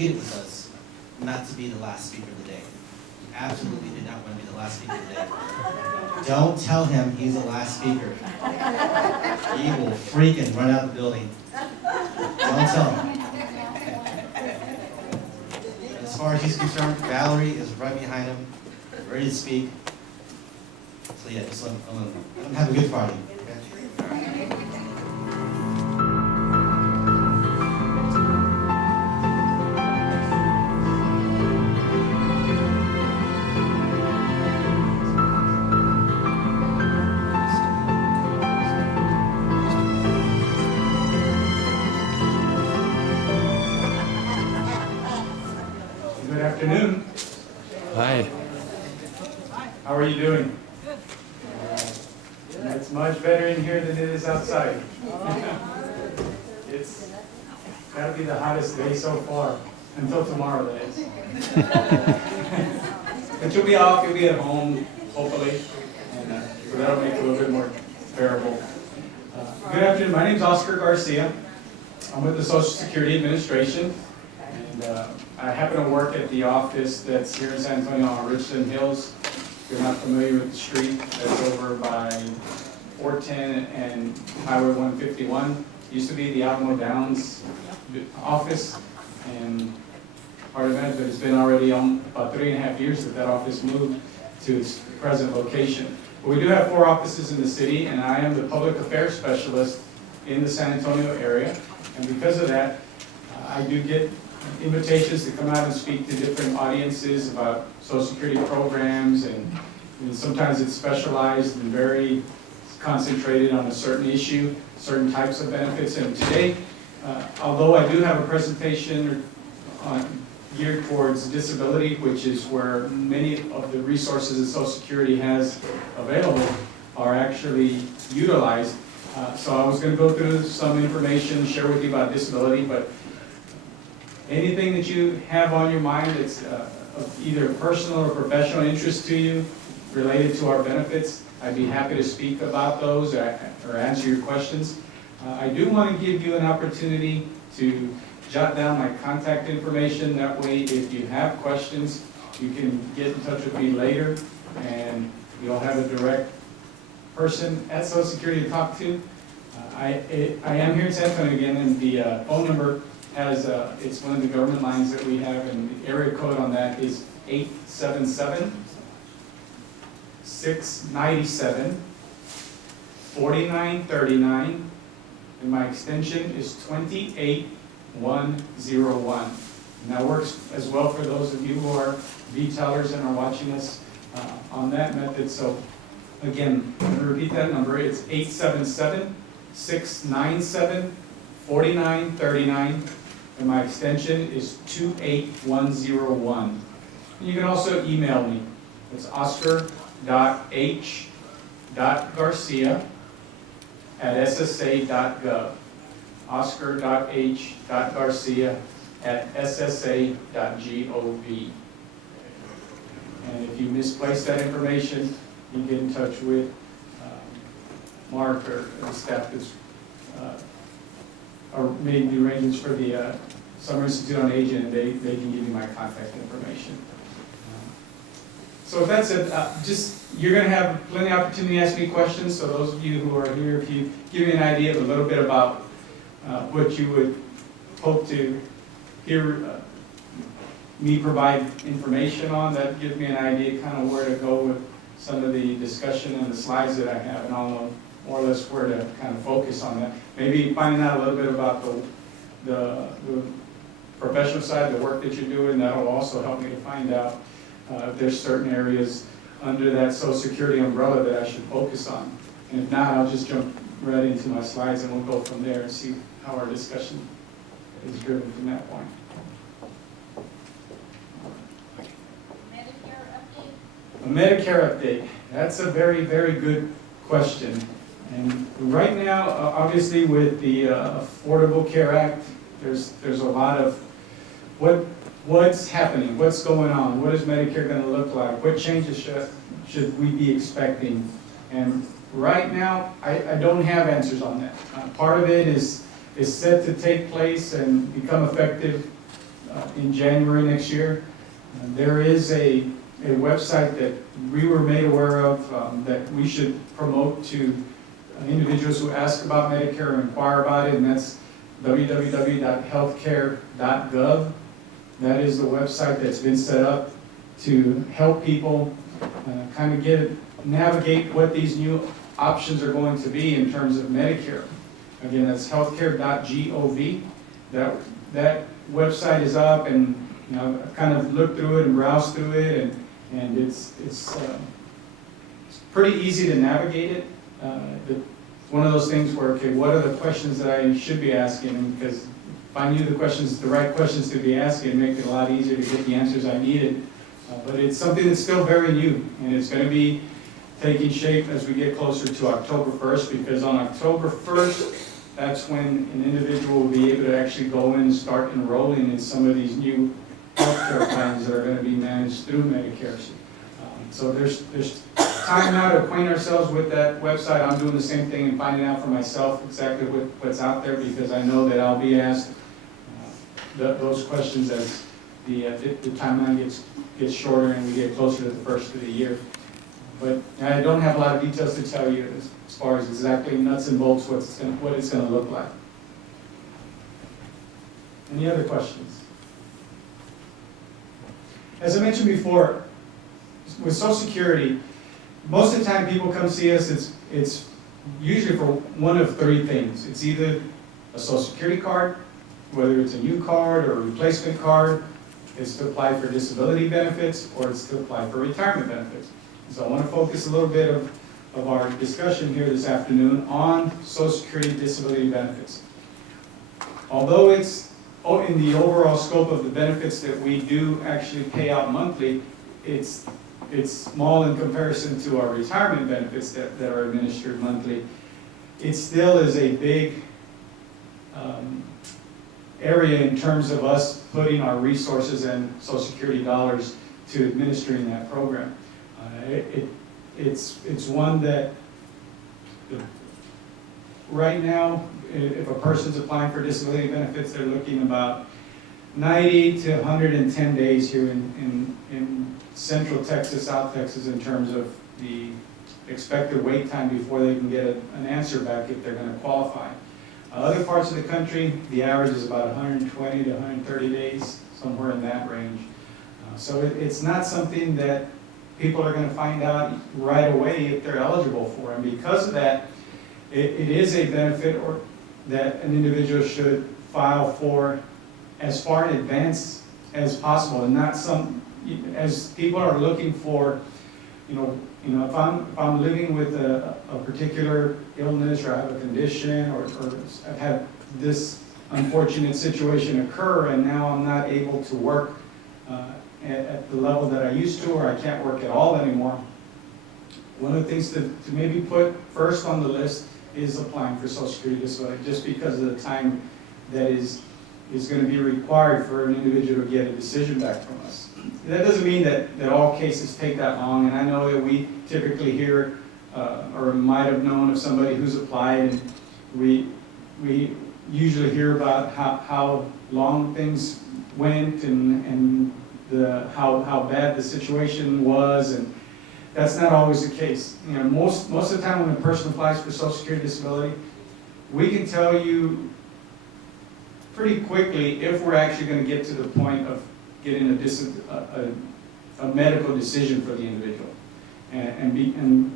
pleaded with us not to be the last speaker of the day. He absolutely did not want to be the last speaker of the day. Don't tell him he's the last speaker. He will freak and run out of the building. Don't tell him. As far as he's concerned, Valerie is right behind him, ready to speak. So yeah, just let him have a good party. Okay? Good afternoon. Hi. How are you doing? It's much better in here than it is outside. It's got to be the hottest day so far, until tomorrow, that is. But you'll be off, you'll be at home, hopefully, and so that'll make it a little bit more bearable. Good afternoon, my name is Oscar Garcia. I'm with the Social Security Administration, and I happen to work at the office that's here in San Antonio on Richland Hills. If you're not familiar with the street, that's over by 410 and Highway 151. Used to be the Alamo Downs office, and part of that, but it's been already about 3.5 years that office moved to its present location. But we do have 4 offices in the city, and I am the public affairs specialist in the San Antonio area. And because of that, I do get invitations to come out and speak to different audiences about Social Security programs, and sometimes it's specialized and very concentrated on a certain issue, certain types of benefits. And today, although I do have a presentation geared towards disability, which is where many of the resources that Social Security has available are actually utilized. So I was going to go through some information, share with you about disability, but anything that you have on your mind that's of either personal or professional interest to you related to our benefits, I'd be happy to speak about those or answer your questions. I do want to give you an opportunity to jot down my contact information. That way, if you have questions, you can get in touch with me later, and you'll have a direct person at Social Security to talk to. I am here in San Antonio again, and the phone number has, it's one of the government lines that we have, and the area code on that is 877-697-4939, and my extension is 28101. And that works as well for those of you who are V-tellers and are watching us on that method. So again, I'm going to repeat that number. It's 877-697-4939, and my extension is 28101. And you can also email me. It's oscar.h.garcia@ssa.gov. oscar.h.garcia@ssa.gov. And if you misplace that information, you get in touch with Mark or the staff that's made the arrangements for the Summer Institute on Aging, and they can give you my contact information. So with that said, you're going to have plenty of opportunity to ask me questions. So those of you who are here, if you give me an idea of a little bit about what you would hope to hear me provide information on, that gives me an idea kind of where to go with some of the discussion and the slides that I have, and I'll know more or less where to kind of focus on that. Maybe finding out a little bit about the professional side, the work that you're doing, that'll also help me to find out if there's certain areas under that Social Security umbrella that I should focus on. And if not, I'll just jump right into my slides and we'll go from there and see how our discussion is driven from that point. Medicare update? A Medicare update. That's a very, very good question. And right now, obviously with the Affordable Care Act, there's a lot of what's happening, what's going on, what is Medicare going to look like, what changes should we be expecting. And right now, I don't have answers on that. Part of it is set to take place and become effective in January next year. There is a website that we were made aware of that we should promote to individuals who ask about Medicare and inquire about it, and that's www.healthcare.gov. That is the website that's been set up to help people kind of navigate what these new options are going to be in terms of Medicare. Again, that's healthcare.gov. That website is up, and I've kind of looked through it and browsed through it, and it's pretty easy to navigate it. It's one of those things where, okay, what are the questions that I should be asking? And because if I knew the right questions to be asking, it'd make it a lot easier to get the answers I needed. But it's something that's still very new, and it's going to be taking shape as we get closer to October 1st, because on October 1st, that's when an individual will be able to actually go in and start enrolling in some of these new healthcare plans that are going to be managed through Medicare. So there's time now to acquaint ourselves with that website. I'm doing the same thing and finding out for myself exactly what's out there, because I know that I'll be asked those questions as the timeline gets shorter and we get closer to the first of the year. But I don't have a lot of details to tell you as far as exactly nuts and bolts what it's going to look like. Any other questions? As I mentioned before, with Social Security, most of the time people come see us, it's usually for one of three things. It's either a Social Security card, whether it's a new card or a replacement card, it's to apply for disability benefits, or it's to apply for retirement benefits. So I want to focus a little bit of our discussion here this afternoon on Social Security disability benefits. Although it's in the overall scope of the benefits that we do actually pay out monthly, it's small in comparison to our retirement benefits that are administered monthly. It still is a big area in terms of us putting our resources and Social Security dollars to administering that program. It's one that right now, if a person's applying for disability benefits, they're looking about 90 to 110 days here in Central Texas, South Texas, in terms of the expected wait time before they can get an answer back if they're going to qualify. Other parts of the country, the average is about 120 to 130 days, somewhere in that range. So it's not something that people are going to find out right away if they're eligible for. And because of that, it is a benefit that an individual should file for as far in advance as possible, and not as people are looking for, if I'm living with a particular illness, or I have a condition, or I've had this unfortunate situation occur, and now I'm not able to work at the level that I used to, or I can't work at all anymore. One of the things to maybe put first on the list is applying for Social Security disability, just because of the time that is going to be required for an individual to get a decision back from us. That doesn't mean that all cases take that long, and I know that we typically hear or might have known of somebody who's applied, and we usually hear about how long things went and how bad the situation was, and that's not always the case. Most of the time when a person applies for Social Security disability, we can tell you pretty quickly if we're actually going to get to the point of getting a medical decision for the individual. And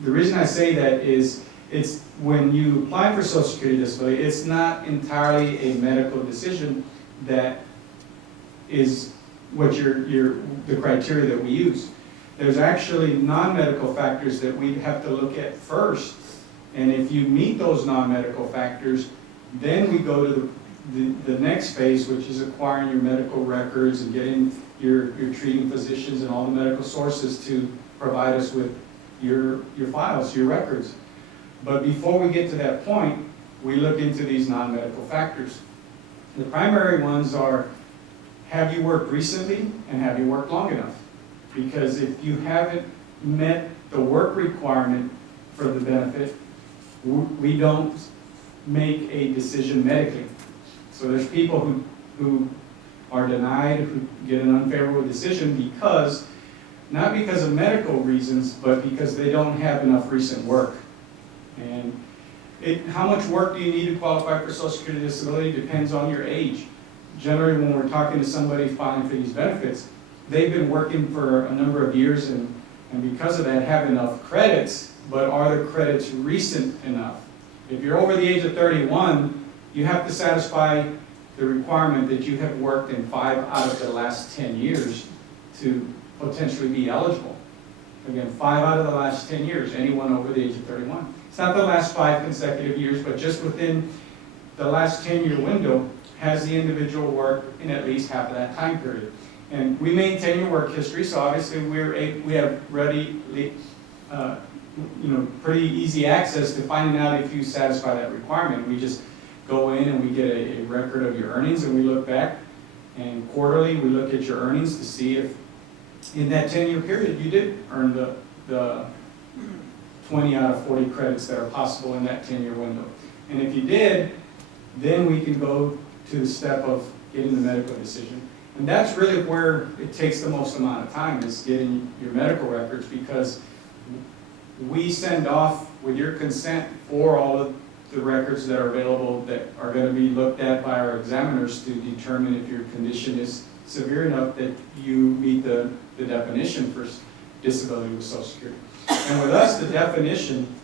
the reason I say that is it's when you apply for Social Security disability, it's not entirely a medical decision that is what the criteria that we use. There's actually non-medical factors that we have to look at first, and if you meet those non-medical factors, then we go to the next phase, which is acquiring your medical records and getting your treating physicians and all the medical sources to provide us with your files, your records. But before we get to that point, we look into these non-medical factors. The primary ones are, have you worked recently and have you worked long enough? Because if you haven't met the work requirement for the benefit, we don't make a decision medically. So there's people who are denied, who get an unfavorable decision because, not because of medical reasons, but because they don't have enough recent work. And how much work do you need to qualify for Social Security disability depends on your age. Generally, when we're talking to somebody filing for these benefits, they've been working for a number of years and because of that have enough credits, but are the credits recent enough? If you're over the age of 31, you have to satisfy the requirement that you have worked in 5 out of the last 10 years to potentially be eligible. Again, 5 out of the last 10 years, anyone over the age of 31. It's not the last 5 consecutive years, but just within the last 10-year window, has the individual worked in at least half of that time period. And we maintain your work history, so obviously we have ready, pretty easy access to finding out if you satisfy that requirement. We just go in and we get a record of your earnings and we look back, and quarterly we look at your earnings to see if in that 10-year period you did earn the 20 out of 40 credits that are possible in that 10-year window. And if you did, then we can go to the step of getting the medical decision. And that's really where it takes the most amount of time, is getting your medical records, because we send off, with your consent, for all of the records that are available that are going to be looked at by our examiners to determine if your condition is severe enough that you meet the definition for disability with Social Security. And with us, the definition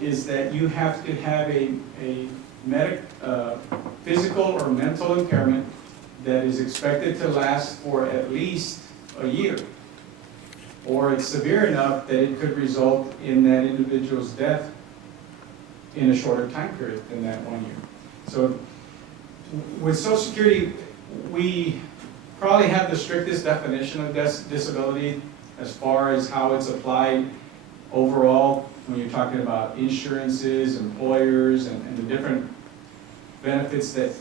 is that you have to have a physical or mental impairment that is expected to last for at least a year, or it's severe enough that it could result in that individual's death in a shorter time period than that 1 year. So with Social Security, we probably have the strictest definition of disability as far as how it's applied overall when you're talking about insurances, employers, and the different benefits that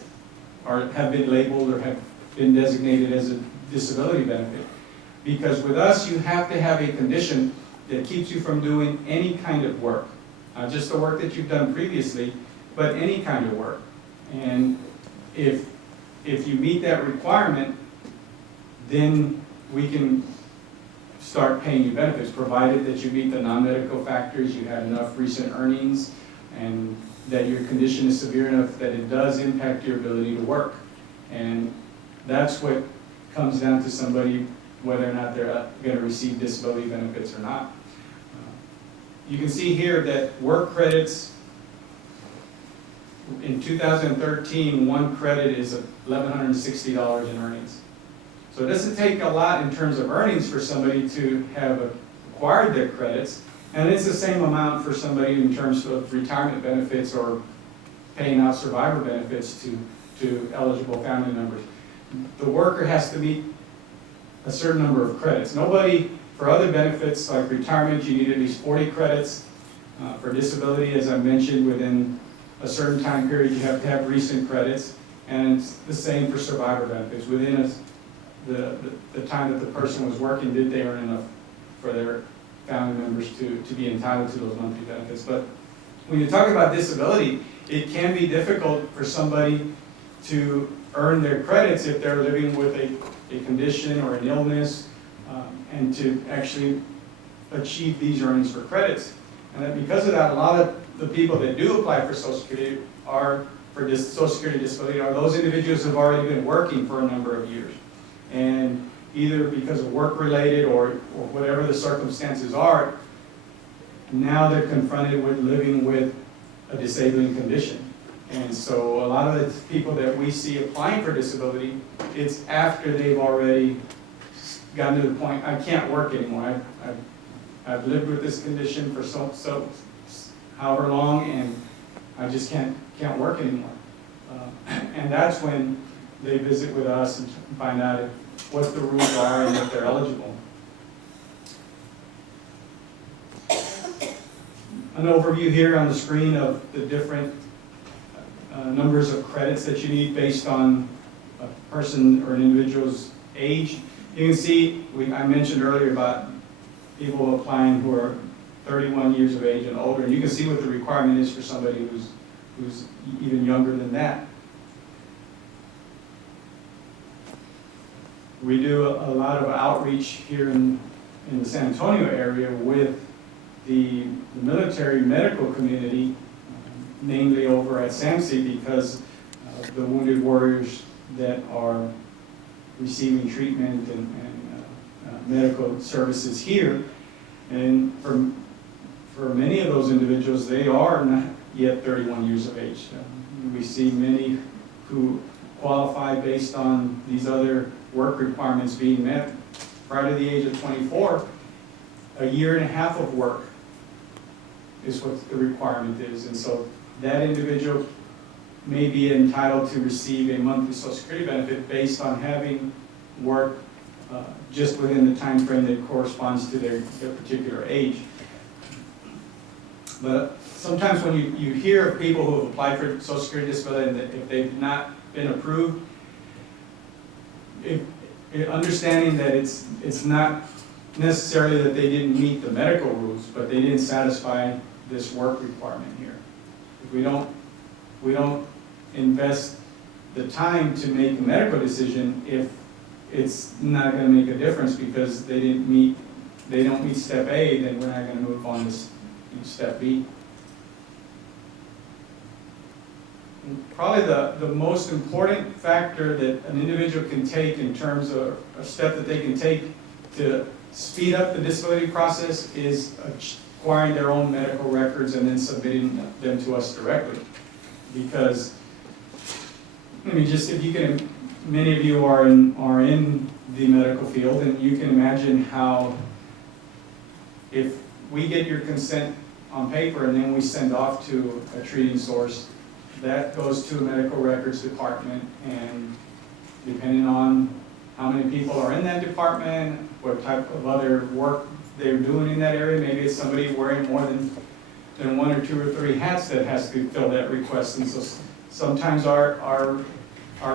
have been labeled or have been designated as a disability benefit. Because with us, you have to have a condition that keeps you from doing any kind of work. Not just the work that you've done previously, but any kind of work. And if you meet that requirement, then we can start paying you benefits, provided that you meet the non-medical factors, you have enough recent earnings, and that your condition is severe enough that it does impact your ability to work. And that's what comes down to somebody, whether or not they're going to receive disability benefits or not. You can see here that work credits, in 2013, one credit is $1,160 in earnings. So it doesn't take a lot in terms of earnings for somebody to have acquired their credits, and it's the same amount for somebody in terms of retirement benefits or paying out survivor benefits to eligible family members. The worker has to meet a certain number of credits. Nobody, for other benefits like retirement, you need at least 40 credits. For disability, as I mentioned, within a certain time period, you have to have recent credits, and it's the same for survivor benefits. Within the time that the person was working, did they earn enough for their family members to be entitled to those monthly benefits? But when you talk about disability, it can be difficult for somebody to earn their credits if they're living with a condition or an illness, and to actually achieve these earnings for credits. And that because of that, a lot of the people that do apply for Social Security Social Security disability are those individuals who have already been working for a number of years. And either because of work-related or whatever the circumstances are, now they're confronted with living with a disabling condition. And so a lot of the people that we see applying for disability, it's after they've already gotten to the point, I can't work anymore. I've lived with this condition for however long, and I just can't work anymore. And that's when they visit with us and find out what the rules are and if they're eligible. An overview here on the screen of the different numbers of credits that you need based on a person or an individual's age. You can see, I mentioned earlier about people applying who are 31 years of age and older, and you can see what the requirement is for somebody who's even younger than that. We do a lot of outreach here in the San Antonio area with the military medical community, namely over at SAMC, because of the wounded warriors that are receiving treatment and medical services here. And for many of those individuals, they are not yet 31 years of age. We see many who qualify based on these other work requirements being met prior to the age of 24. A year and a half of work is what the requirement is. And so that individual may be entitled to receive a monthly Social Security benefit based on having worked just within the time frame that corresponds to their particular age. But sometimes when you hear of people who have applied for Social Security disability and that if they've not been approved, understanding that it's not necessarily that they didn't meet the medical rules, but they didn't satisfy this work requirement here. We don't invest the time to make a medical decision if it's not going to make a difference because they don't meet step A, then we're not going to move on to step B. And probably the most important factor that an individual can take in terms of a step that they can take to speed up the disability process is acquiring their own medical records and then submitting them to us directly. Because, I mean, just if you can, many of you are in the medical field, and you can imagine how if we get your consent on paper and then we send off to a treating source, that goes to a medical records department, and depending on how many people are in that department, what type of other work they're doing in that area, maybe it's somebody wearing more than one or two or three hats that has to fill that request. And so sometimes our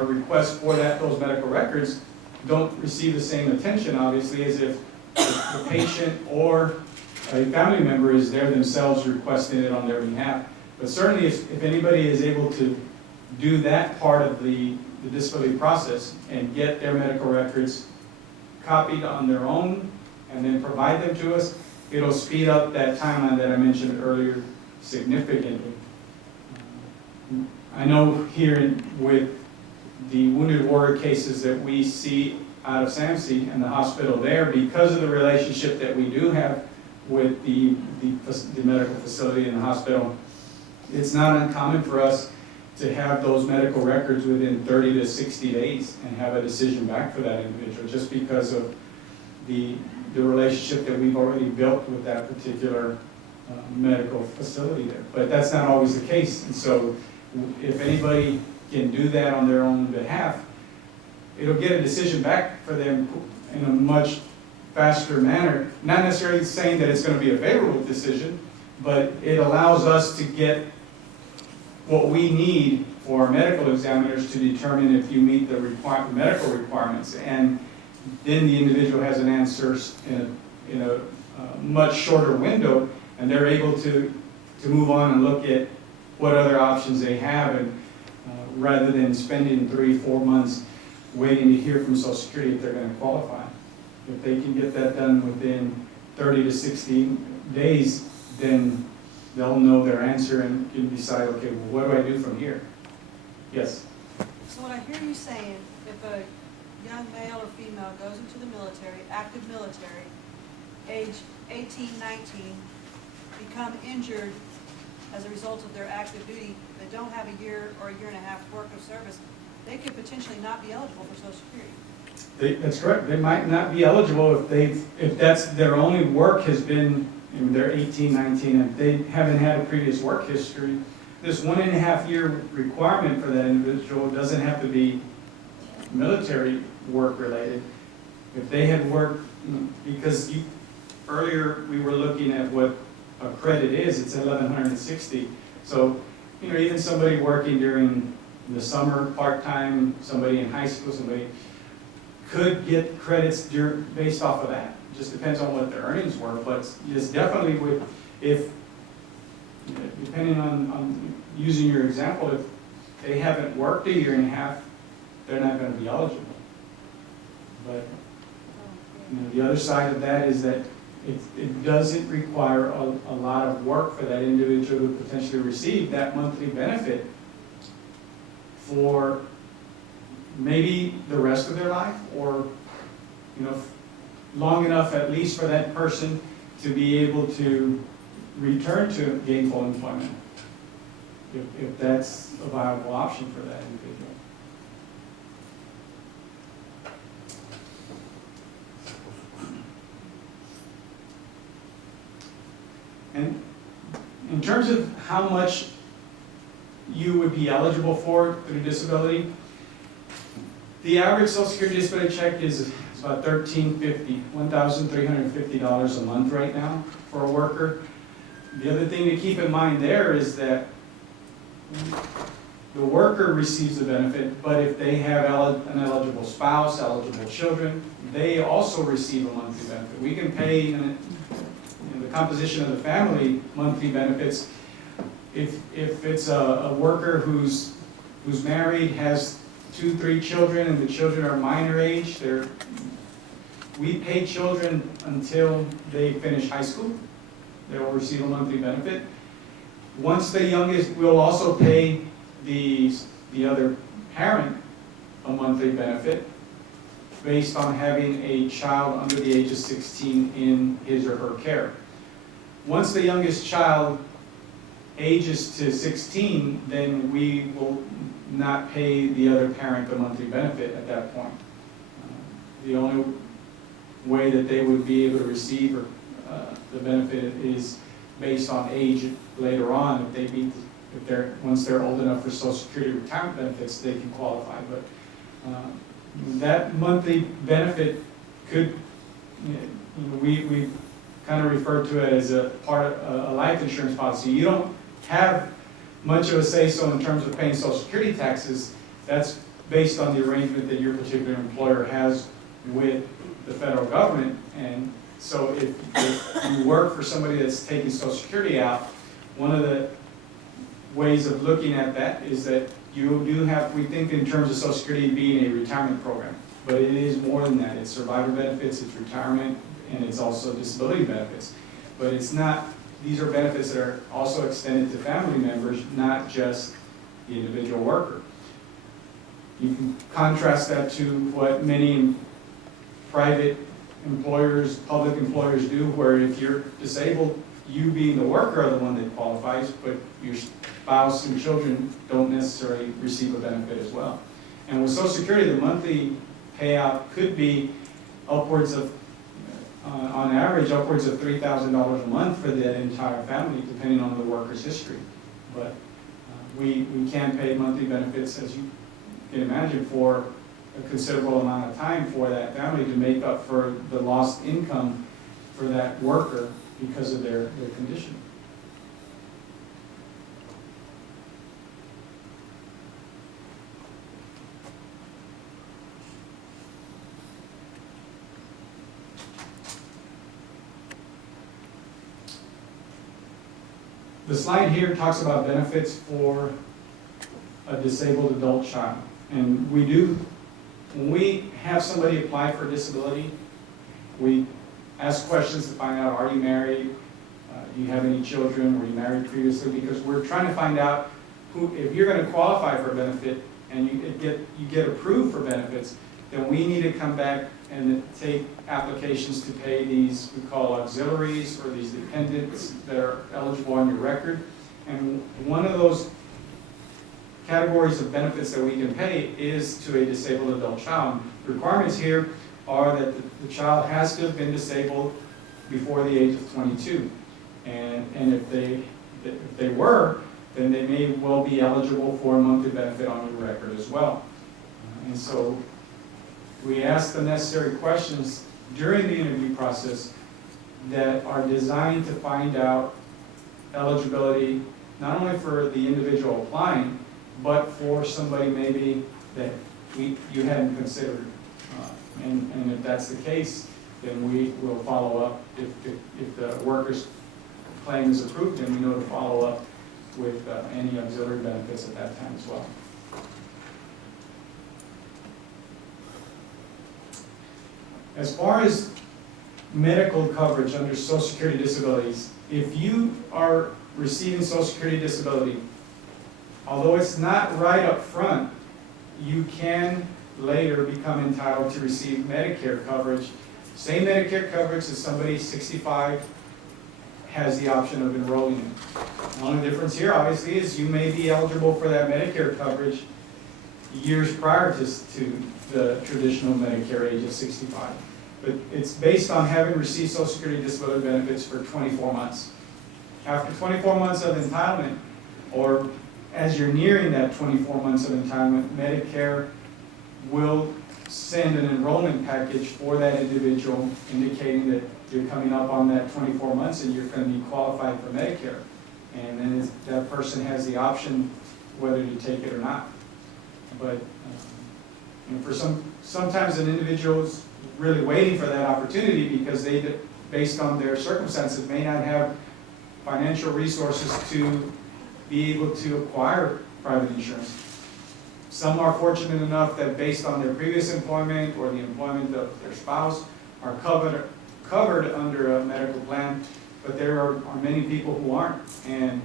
requests for those medical records don't receive the same attention, obviously, as if the patient or a family member is there themselves requesting it on their behalf. But certainly if anybody is able to do that part of the disability process and get their medical records copied on their own and then provide them to us, it'll speed up that timeline that I mentioned earlier significantly. I know here with the wounded warrior cases that we see out of SAMC and the hospital there, because of the relationship that we do have with the medical facility and the hospital, it's not uncommon for us to have those medical records within 30 to 60 days and have a decision back for that individual, just because of the relationship that we've already built with that particular medical facility there. But that's not always the case. And so if anybody can do that on their own behalf, it'll get a decision back for them in a much faster manner. Not necessarily saying that it's going to be a favorable decision, but it allows us to get what we need for our medical examiners to determine if you meet the medical requirements. And then the individual has an answer in a much shorter window, and they're able to move on and look at what other options they have, and rather than spending 3-4 months waiting to hear from Social Security if they're going to qualify. If they can get that done within 30 to 60 days, then they'll know their answer and can decide, okay, well, what do I do from here? Yes? So what I hear you saying, if a young male or female goes into the military, active military, age 18, 19, become injured as a result of their active duty, they don't have a year or a year and a half work of service, they could potentially not be eligible for Social Security. That's correct. They might not be eligible if that's their only work has been, they're 18, 19, and they haven't had a previous work history. This 1.5 year requirement for that individual doesn't have to be military work related. If they had worked, because earlier we were looking at what a credit is, it's 1,160. So, even somebody working during the summer part-time, somebody in high school, somebody could get credits based off of that. It just depends on what their earnings were, but it's definitely depending on using your example, if they haven't worked a year and a half, they're not going to be eligible. But the other side of that is that it doesn't require a lot of work for that individual to potentially receive that monthly benefit for maybe the rest of their life, or long enough at least for that person to be able to return to gainful employment, if that's a viable option for that individual. And in terms of how much you would be eligible for through disability, the average Social Security disability check is about $1,350 a month right now for a worker. The other thing to keep in mind there is that the worker receives the benefit, but if they have an eligible spouse, eligible children, they also receive a monthly benefit. We can pay in the composition of the family monthly benefits. If it's a worker who's married, has 2-3 children, and the children are minor age, we pay children until they finish high school. They will receive a monthly benefit. Once the youngest, we'll also pay the other parent a monthly benefit based on having a child under the age of 16 in his or her care. Once the youngest child ages to 16, then we will not pay the other parent the monthly benefit at that point. The only way that they would be able to receive the benefit is based on age later on. Once they're old enough for Social Security retirement benefits, they can qualify. But that monthly benefit could, we kind of refer to it as a part of a life insurance policy. You don't have much of a say-so in terms of paying Social Security taxes. That's based on the arrangement that your particular employer has with the federal government. And so if you work for somebody that's taking Social Security out, one of the ways of looking at that is that you do have, we think in terms of Social Security being a retirement program, but it is more than that. It's survivor benefits, it's retirement, and it's also disability benefits. But it's not, these are benefits that are also extended to family members, not just the individual worker. You can contrast that to what many private employers, public employers do, where if you're disabled, you being the worker are the one that qualifies, but your spouse and children don't necessarily receive a benefit as well. And with Social Security, the monthly payout could be upwards of, on average, upwards of $3,000 a month for that entire family, depending on the worker's history. But we can pay monthly benefits, as you can imagine, for a considerable amount of time for that family to make up for the lost income for that worker because of their condition. The slide here talks about benefits for a disabled adult child. And when we have somebody apply for disability, we ask questions to find out, are you married? Do you have any children? Were you married previously? Because we're trying to find out if you're going to qualify for a benefit and you get approved for benefits, then we need to come back and take applications to pay these, we call auxiliaries, or these dependents that are eligible on your record. And one of those categories of benefits that we can pay is to a disabled adult child. The requirements here are that the child has to have been disabled before the age of 22. And if they were, then they may well be eligible for a monthly benefit on your record as well. And so we ask the necessary questions during the interview process that are designed to find out eligibility not only for the individual applying, but for somebody maybe that you hadn't considered. And if that's the case, then we will follow up. If the worker's claim is approved, then we know to follow up with any auxiliary benefits at that time as well. As far as medical coverage under Social Security disabilities, if you are receiving Social Security disability, although it's not right up front, you can later become entitled to receive Medicare coverage. Same Medicare coverage as somebody 65 has the option of enrolling in. The only difference here, obviously, is you may be eligible for that Medicare coverage years prior to the traditional Medicare age of 65. But it's based on having received Social Security disability benefits for 24 months. After 24 months of entitlement, or as you're nearing that 24 months of entitlement, Medicare will send an enrollment package for that individual indicating that you're coming up on that 24 months and you're going to be qualified for Medicare. And then that person has the option whether to take it or not. But for sometimes an individual's really waiting for that opportunity because they, based on their circumstances, may not have financial resources to be able to acquire private insurance. Some are fortunate enough that based on their previous employment or the employment of their spouse are covered under a medical plan, but there are many people who aren't and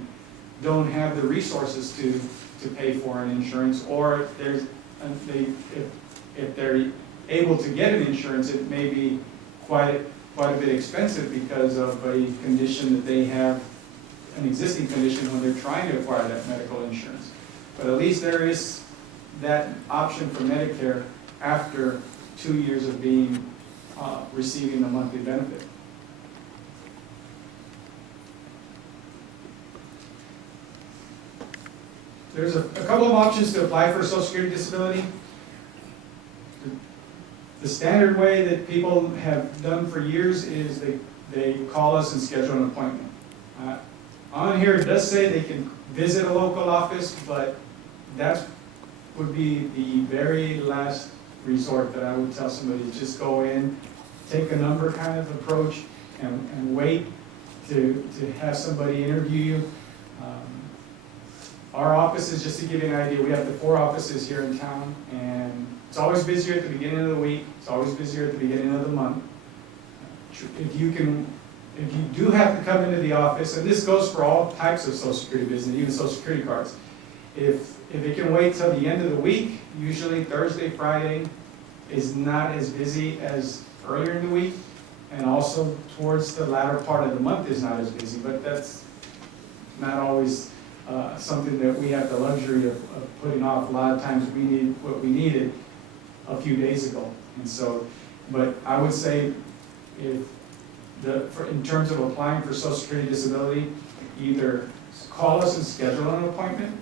don't have the resources to pay for an insurance, or if they're able to get an insurance, it may be quite a bit expensive because of a condition that they have, an existing condition when they're trying to acquire that medical insurance. But at least there is that option for Medicare after 2 years of being receiving the monthly benefit. There's a couple of options to apply for Social Security disability. The standard way that people have done for years is they call us and schedule an appointment. On here it does say they can visit a local office, but that would be the very last resort that I would tell somebody to just go in, take a number kind of approach, and wait to have somebody interview you. Our offices, just to give you an idea, we have the 4 offices here in town, and it's always busier at the beginning of the week. It's always busier at the beginning of the month. If you do have to come into the office, and this goes for all types of Social Security business, even Social Security cards, if it can wait till the end of the week, usually Thursday, Friday is not as busy as earlier in the week, and also towards the latter part of the month is not as busy, but that's not always something that we have the luxury of putting off. A lot of times we need what we needed a few days ago. And so, but I would say in terms of applying for Social Security disability, either call us and schedule an appointment.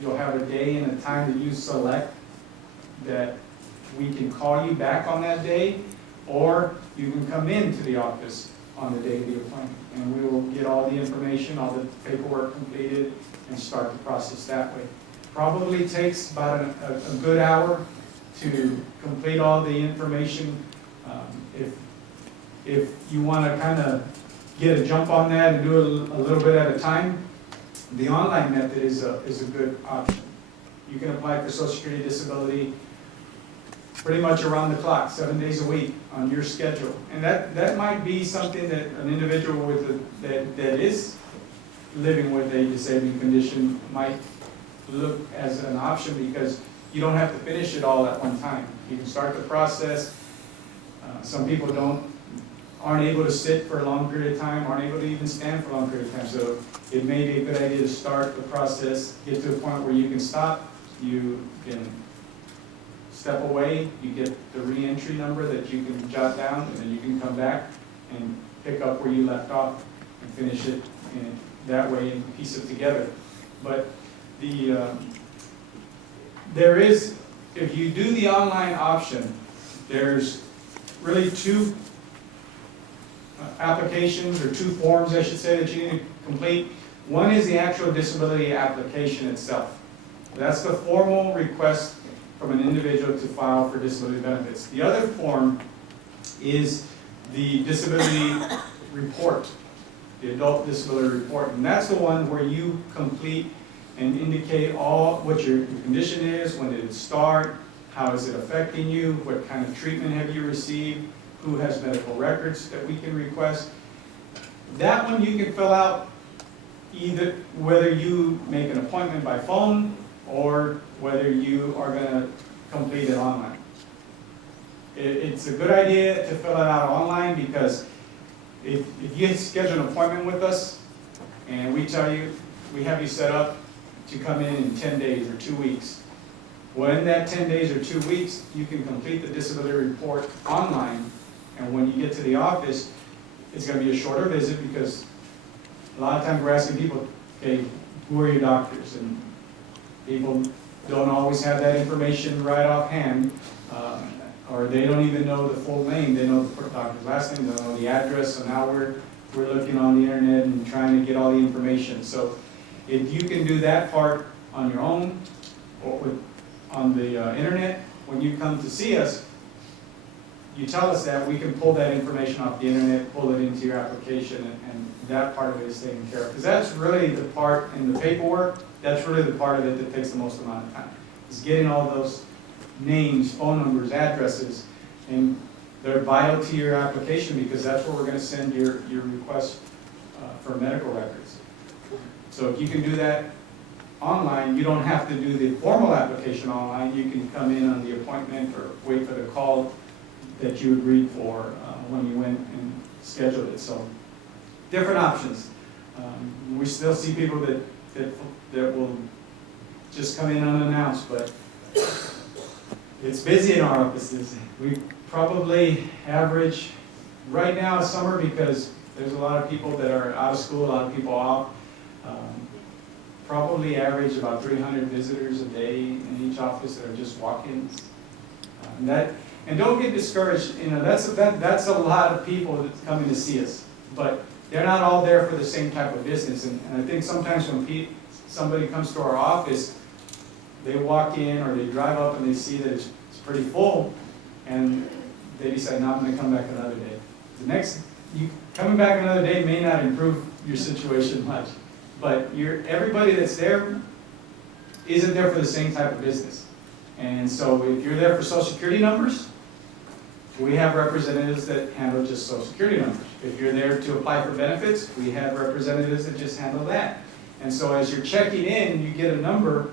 You'll have a day and a time that you select that we can call you back on that day, or you can come into the office on the day of the appointment, and we will get all the information, all the paperwork completed, and start the process that way. Probably takes about a good hour to complete all the information. If you want to kind of get a jump on that and do it a little bit at a time, the online method is a good option. You can apply for Social Security disability pretty much around the clock, 7 days a week on your schedule. And that might be something that an individual that is living with a disabling condition might look as an option, because you don't have to finish it all at one time. You can start the process. Some people aren't able to sit for a long period of time, aren't able to even stand for a long period of time. So it may be a good idea to start the process, get to a point where you can stop, you can step away, you get the re-entry number that you can jot down, and then you can come back and pick up where you left off and finish it in that way and piece it together. But there is, if you do the online option, there's really 2 applications, or 2 forms I should say, that you need to complete. One is the actual disability application itself. That's the formal request from an individual to file for disability benefits. The other form is the disability report. the adult disability report, and that's the one where you complete and indicate all what your condition is, when did it start, how is it affecting you, what kind of treatment have you received, who has medical records that we can request. That one you can fill out either whether you make an appointment by phone or whether you are going to complete it online. It's a good idea to fill it out online because if you schedule an appointment with us and we tell you, we have you set up to come in 10 days or 2 weeks. Well, in that 10 days or 2 weeks, you can complete the disability report online, and when you get to the office, it's going to be a shorter visit because a lot of times we're asking people, okay, who are your doctors? And people don't always have that information right offhand, or they don't even know the full name. They know the doctor's last name, they know the address, so now we're looking on the internet and trying to get all the information. So if you can do that part on your own or on the internet, when you come to see us, you tell us that, we can pull that information off the internet, pull it into your application, and that part of it is taken care of. Because that's really the part in the paperwork, that's really the part of it that takes the most amount of time, is getting all those names, phone numbers, addresses, and they're vital to your application because that's where we're going to send your request for medical records. So if you can do that online, you don't have to do the formal application online. You can come in on the appointment or wait for the call that you agreed for when you went and scheduled it. So different options. We still see people that will just come in unannounced, but it's busy in our offices. We probably average, right now it's summer because there's a lot of people that are out of school, a lot of people off. Probably average about 300 visitors a day in each office that are just walk-ins. And don't get discouraged. You know, that's a lot of people that's coming to see us, but they're not all there for the same type of business. And I think sometimes when somebody comes to our office, they walk in or they drive up and they see that it's pretty full, and they decide, no, I'm going to come back another day. Coming back another day may not improve your situation much, but everybody that's there isn't there for the same type of business. And so if you're there for Social Security numbers, we have representatives that handle just Social Security numbers. If you're there to apply for benefits, we have representatives that just handle that. And so as you're checking in, you get a number,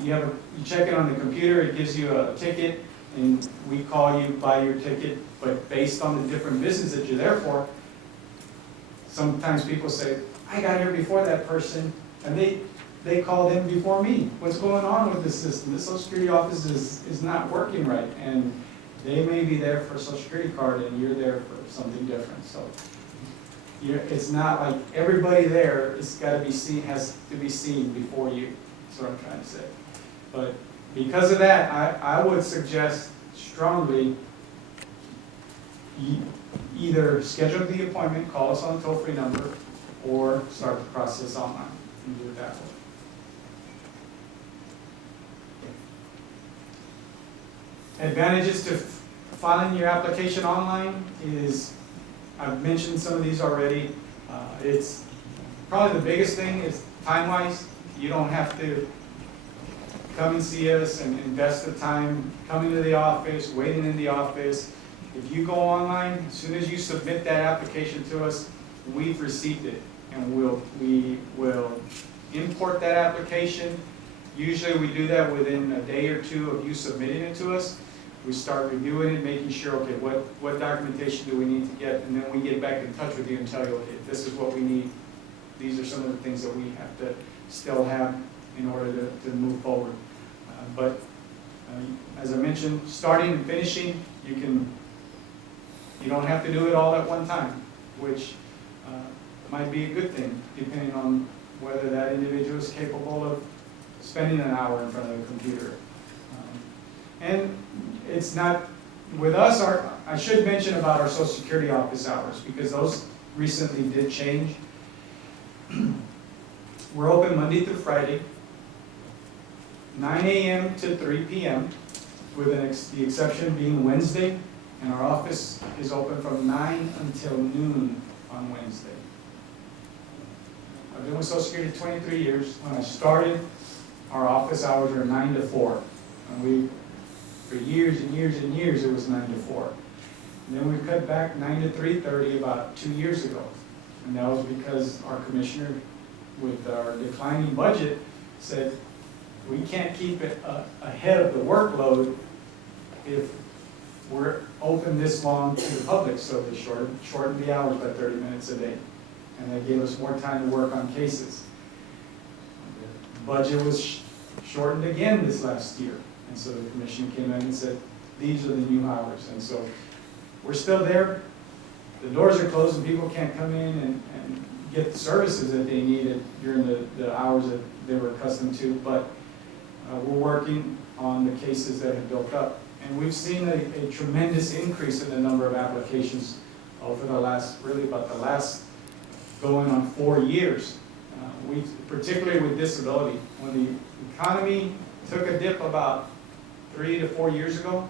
you check it on the computer, it gives you a ticket, and we call you by your ticket, but based on the different business that you're there for, sometimes people say, I got here before that person, and they called in before me. What's going on with the system? The Social Security office is not working right, and they may be there for a Social Security card, and you're there for something different. So it's not like everybody there has to be seen before you. That's what I'm trying to say. But because of that, I would suggest strongly either schedule the appointment, call us on the toll-free number, or start the process online and do it that way. Advantages to filing your application online is, I've mentioned some of these already. It's probably the biggest thing is time-wise. You don't have to come and see us and invest the time coming to the office, waiting in the office. If you go online, as soon as you submit that application to us, we've received it, and we will import that application. Usually we do that within a day or two of you submitting it to us. We start reviewing it, making sure, okay, what documentation do we need to get, and then we get back in touch with you and tell you, okay, this is what we need. These are some of the things that we have to still have in order to move forward. But as I mentioned, starting and finishing, you don't have to do it all at one time, which might be a good thing, depending on whether that individual is capable of spending an hour in front of a computer. And it's not, with us, I should mention about our Social Security office hours, because those recently did change. We're open Monday through Friday, 9 a.m. to 3 p.m., with the exception being Wednesday, and our office is open from 9 until noon on Wednesday. I've been with Social Security 23 years. When I started, our office hours were 9 to 4. And for years and years and years, it was 9 to 4. And then we cut back 9 to 3:30 about 2 years ago. And that was because our commissioner, with our declining budget, said, we can't keep it ahead of the workload if we're open this long to the public. So they shortened the hours by 30 minutes a day. And that gave us more time to work on cases. The budget was shortened again this last year. And so the commission came in and said, these are the new hours. And so we're still there. The doors are closed and people can't come in and get the services that they needed during the hours that they were accustomed to. But we're working on the cases that have built up. And we've seen a tremendous increase in the number of applications over the last, really about the last going on 4 years. Particularly with disability. When the economy took a dip about 3 to 4 years ago,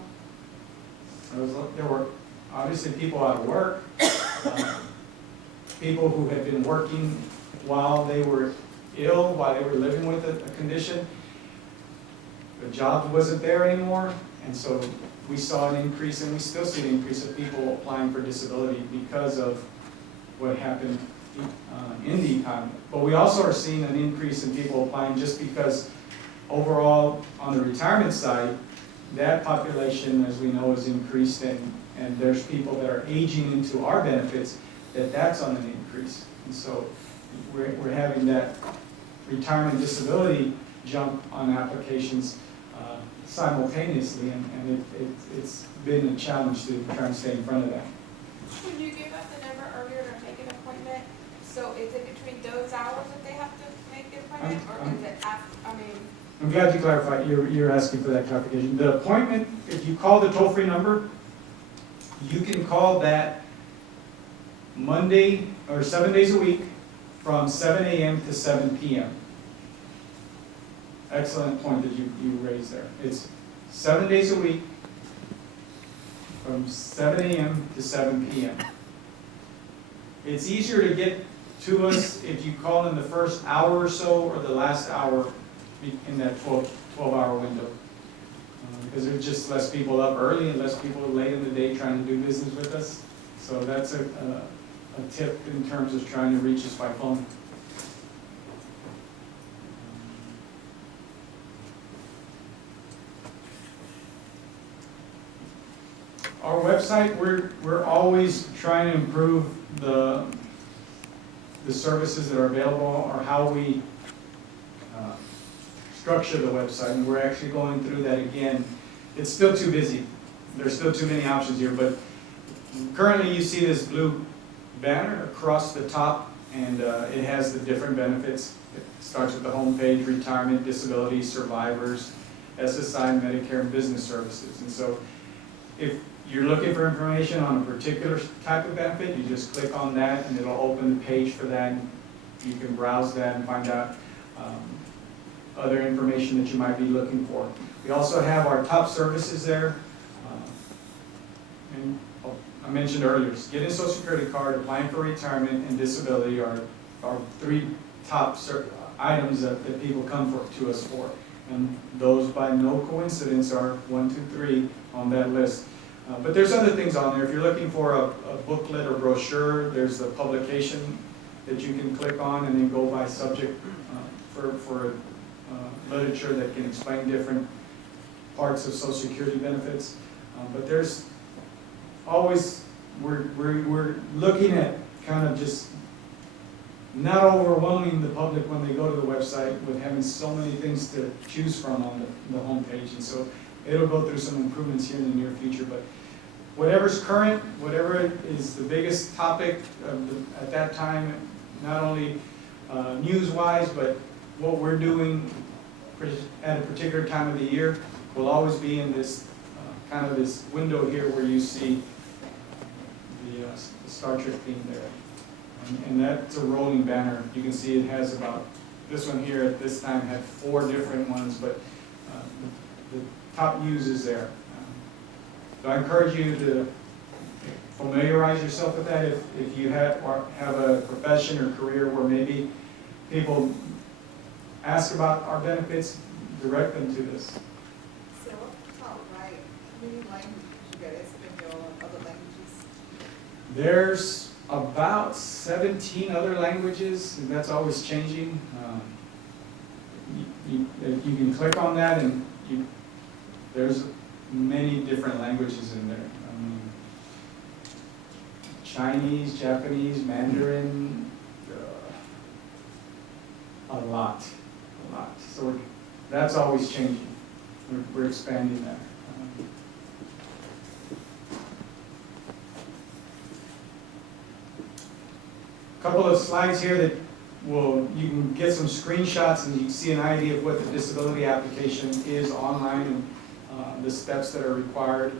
there were obviously people out of work, people who had been working while they were ill, while they were living with a condition. The job wasn't there anymore, and so we saw an increase, and we still see an increase of people applying for disability because of what happened in the economy. But we also are seeing an increase in people applying just because overall on the retirement side, that population, as we know, is increased, and there's people that are aging into our benefits, that's on an increase. And so we're having that retirement disability jump on applications simultaneously, and it's been a challenge to try and stay in front of that. Could you give us the number earlier to make an appointment? So is it between those hours that they have to make the appointment, or is it after, I'm glad you clarified. You're asking for that clarification. The appointment, if you call the toll-free number, you can call that Monday, or 7 days a week, from 7 a.m. to 7 p.m. Excellent point that you raised there. It's 7 days a week, from 7 a.m. to 7 p.m. It's easier to get to us if you call in the first hour or so, or the last hour in that 12-hour window. Because there's just less people up early and less people late in the day trying to do business with us. So that's a tip in terms of trying to reach us by phone. Our website, we're always trying to improve the services that are available, or how we structure the website, and we're actually going through that again. It's still too busy. There's still too many options here, but currently you see this blue banner across the top, and it has the different benefits. It starts with the home page: retirement, disability, survivors, SSI, Medicare, and business services. And so if you're looking for information on a particular type of benefit, you just click on that and it'll open the page for that. You can browse that and find out other information that you might be looking for. We also have our top services there. I mentioned earlier, getting a Social Security card, applying for retirement, and disability are 3 top items that people come to us for. And those, by no coincidence, are 1, 2, 3 on that list. But there's other things on there. If you're looking for a booklet or brochure, there's a publication that you can click on and then go by subject for literature that can explain different parts of Social Security benefits. But there's always, we're looking at kind of just not overwhelming the public when they go to the website with having so many things to choose from on the homepage. And so it'll go through some improvements here in the near future. But whatever's current, whatever is the biggest topic at that time, not only news-wise, but what we're doing at a particular time of the year, will always be in this kind of this window here where you see the Star Trek theme there. And that's a rolling banner. You can see it has about, this one here at this time had 4 different ones, but the top news is there. So I encourage you to familiarize yourself with that if you have a profession or career where maybe people ask about our benefits, direct them to this. So, top right, how many languages you got, Espanol and other languages? There's about 17 other languages, and that's always changing. You can click on that, and there's many different languages in there. I mean, Chinese, Japanese, Mandarin, a lot. So that's always changing. We're expanding that. Couple of slides here that you can get some screenshots and you can see an idea of what the disability application is online and the steps that are required.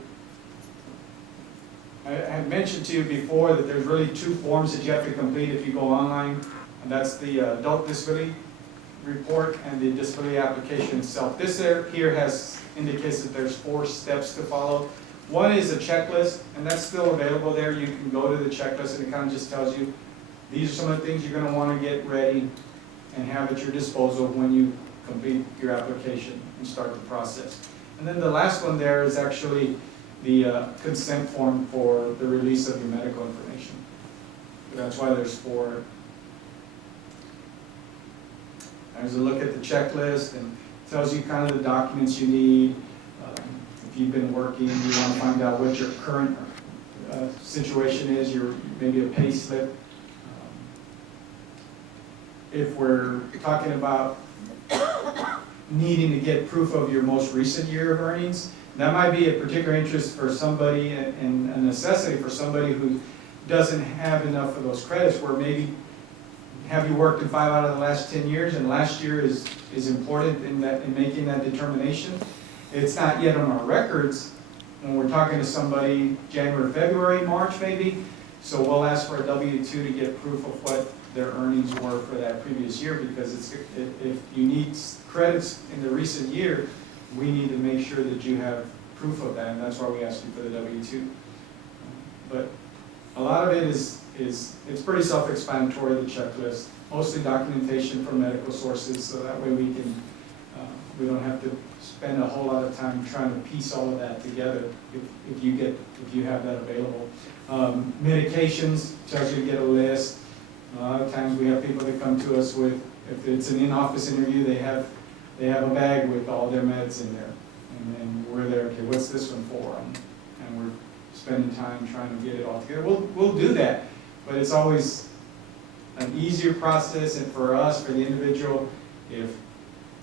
I had mentioned to you before that there's really two forms that you have to complete if you go online, and that's the adult disability report and the disability application itself. This here indicates that there's 4 steps to follow. One is a checklist, and that's still available there. You can go to the checklist and it kind of just tells you these are some of the things you're going to want to get ready and have at your disposal when you complete your application and start the process. And then the last one there is actually the consent form for the release of your medical information. That's why there's 4. There's a look at the checklist and tells you kind of the documents you need. If you've been working, you want to find out what your current situation is, maybe a pay slip. If we're talking about needing to get proof of your most recent year of earnings, that might be a particular interest for somebody and a necessity for somebody who doesn't have enough of those credits, where maybe have you worked in 5 out of the last 10 years, and last year is important in making that determination. It's not yet on our records when we're talking to somebody January, February, March maybe, so we'll ask for a W-2 to get proof of what their earnings were for that previous year, because if you need credits in the recent year, we need to make sure that you have proof of that, and that's why we ask you for the W-2. But a lot of it it's pretty self-explanatory, the checklist, mostly documentation from medical sources, so that way we don't have to spend a whole lot of time trying to piece all of that together if you have that available. Medications tells you to get a list. A lot of times we have people that come to us with, if it's an in-office interview, they have a bag with all their meds in there, and then we're there. Okay, what's this one for? And we're spending time trying to get it all together. We'll do that, but it's always an easier process, and for us, for the individual, if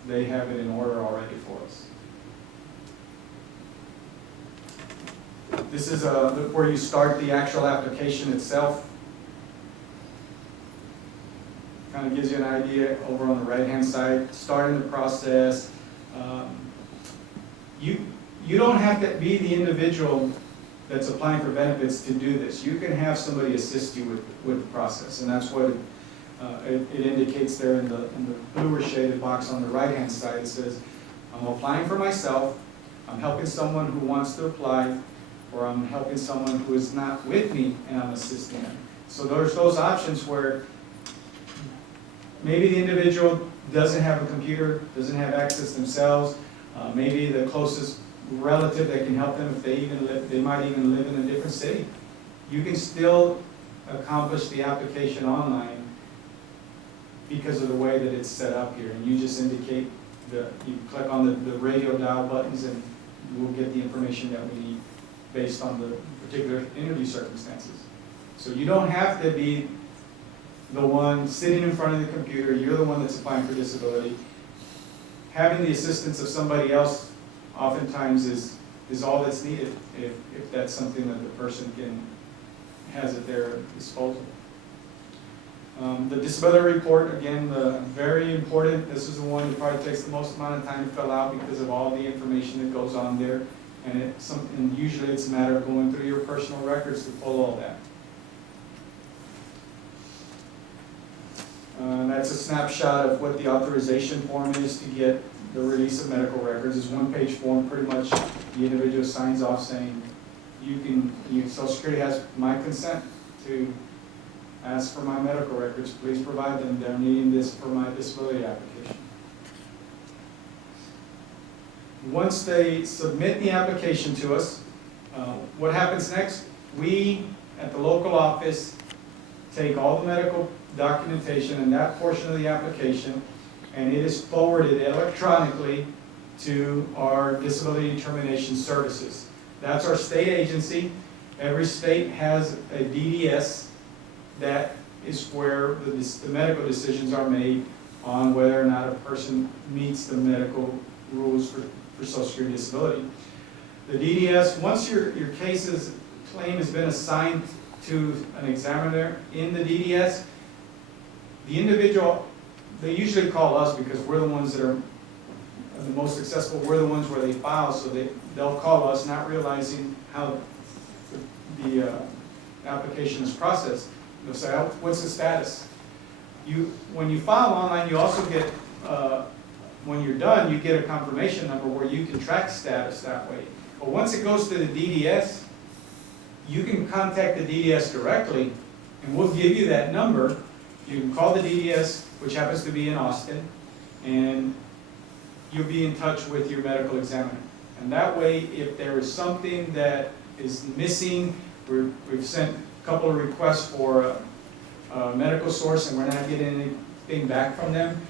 they have it in order already for us. This is where you start the actual application itself. Kind of gives you an idea over on the right-hand side, starting the process. You don't have to be the individual that's applying for benefits to do this. You can have somebody assist you with the process, and that's what it indicates there in the bluer shaded box on the right-hand side. It says, I'm applying for myself, I'm helping someone who wants to apply, or I'm helping someone who is not with me and I'm assisting them. So there's those options where maybe the individual doesn't have a computer, doesn't have access themselves, maybe the closest relative that can help them, if they might even live in a different city. You can still accomplish the application online because of the way that it's set up here. And you just indicate, you click on the radio dial buttons and we'll get the information that we need based on the particular interview circumstances. So you don't have to be the one sitting in front of the computer. You're the one that's applying for disability. Having the assistance of somebody else oftentimes is all that's needed if that's something that the person has at their disposal. The disability report, again, very important. This is the one that probably takes the most amount of time to fill out because of all the information that goes on there. And usually it's a matter of going through your personal records to pull all that. That's a snapshot of what the authorization form is to get the release of medical records. It's a one-page form. Pretty much the individual signs off saying, Social Security has my consent to ask for my medical records, please provide them, they're needing this for my disability application. Once they submit the application to us, what happens next? We, at the local office, take all the medical documentation and that portion of the application, and it is forwarded electronically to our disability determination services. That's our state agency. Every state has a DDS. That is where the medical decisions are made on whether or not a person meets the medical rules for Social Security disability. The DDS, once your claim has been assigned to an examiner in the DDS, the individual, they usually call us because we're the ones that are the most successful, we're the ones where they file, so they'll call us not realizing how the application is processed. They'll say, oh, what's the status? When you file online, you also get, when you're done, you get a confirmation number where you can track status that way. But once it goes to the DDS, you can contact the DDS directly, and we'll give you that number. You can call the DDS, which happens to be in Austin, and you'll be in touch with your medical examiner. And that way, if there is something that is missing, we've sent a couple of requests for a medical source and we're not getting anything back from them,